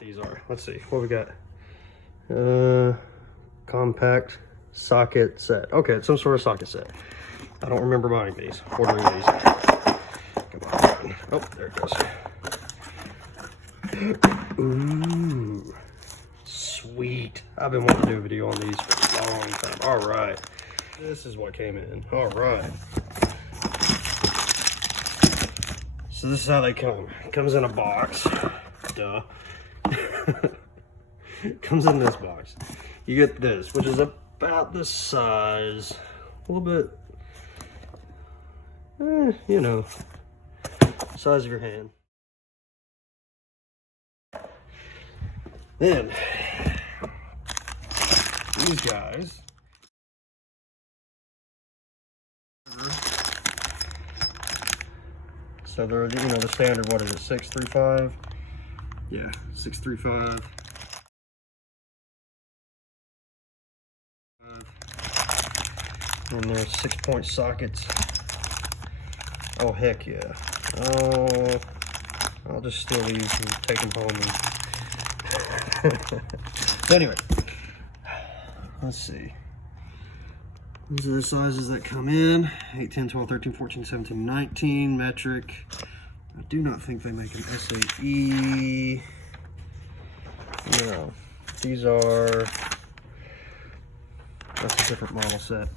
these are. Let's see what we got. Compact socket set. Okay, it's some sort of socket set. I don't remember buying these, ordering these. Come on. Oh, there it goes. Ooh, sweet. I've been wanting to do a video on these for a long time. All right, this is what came in. All right. So this is how they come. It comes in a box. Duh. It comes in this box. You get this, which is about the size, a little bit, you know, size of your hand. Then, these guys. So they're, you know, the standard, what is it, 635? Yeah, 635. And there's 6-point sockets. Oh, heck yeah. Oh, I'll just steal these and take them home. So anyway, let's see. These are the sizes that come in. 8, 10, 12, 13, 14, 17, 19, metric. I do not think they make an SAE. No, these are, that's a different model set.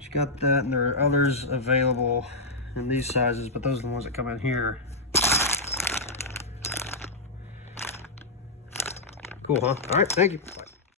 You got that, and there are others available in these sizes, but those are the ones that come in here. Cool, huh? All right, thank you. Bye.